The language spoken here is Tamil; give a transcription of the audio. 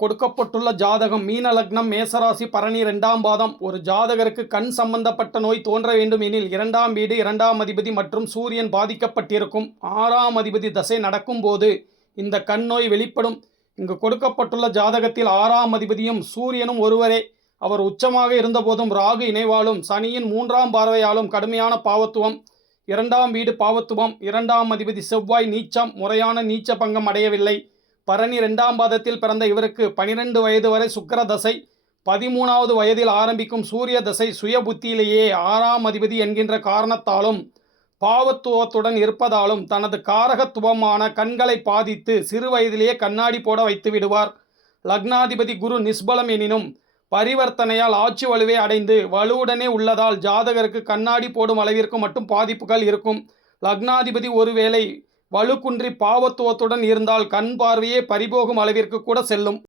கொடுக்கப்பட்டுள்ள ஜாதகம் மீன லக்னம் மேசராசி பரணி 2ஆம் பாதம். ஒரு ஜாதகருக்கு கண் சம்பந்தப்பட்ட நோய் தோன்ற வேண்டும் எனில் 2ஆம் வீடு 2ஆம் அதிபதி மற்றும் சூரியன் பாதிக்கப்பட்டிருக்கும். 6ஆம் அதிபதி தசை நடக்கும் போது இந்த கண் நோய் வெளிப்படும். இங்கு கொடுக்கப்பட்டுள்ள ஜாதகத்தில் 6ஆம் அதிபதியும் சூரியனும் ஒருவரே. அவர் உச்சமாக இருந்தபோதும் ராகு இணைவாலும் சனியின் 3ஆம் பார்வையாலும் கடுமையான பாவத்துவம். 2ஆம் வீடு பாவத்துவம். 2ஆம் அதிபதி செவ்வாய் நீச்சம், முறையான நீச்ச பங்கம் அடையவில்லை. பரணி 2ஆம் பாதத்தில் பிறந்த இவருக்கு 12 வயது வரை சுக்கிர தசை, 13வது வயதில் ஆரம்பிக்கும் சூரிய தசை. சுய புத்தியிலேயே 6ஆம் அதிபதி என்கின்ற காரணத்தாலும் பாவத்துவத்துடன் இருப்பதாலும் தனது காரகத்துவமான கண்களை பாதித்து சிறு வயதிலேயே கண்ணாடி போட வைத்து விடுவார். லக்னாதிபதி குரு நிஸ்பலம் எனினும் பரிவர்த்தனையால் ஆட்சி வலுவை அடைந்து வலுவுடனே உள்ளதால் ஜாதகருக்கு கண்ணாடி போடும் அளவிற்கு மட்டும் பாதிப்புகள் இருக்கும். லக்னாதிபதி ஒருவேளை வலுக்குன்றி பாவத்துவத்துடன் இருந்தால் கண் பார்வையே பறிபோகும் அளவிற்கு கூட செல்லும்.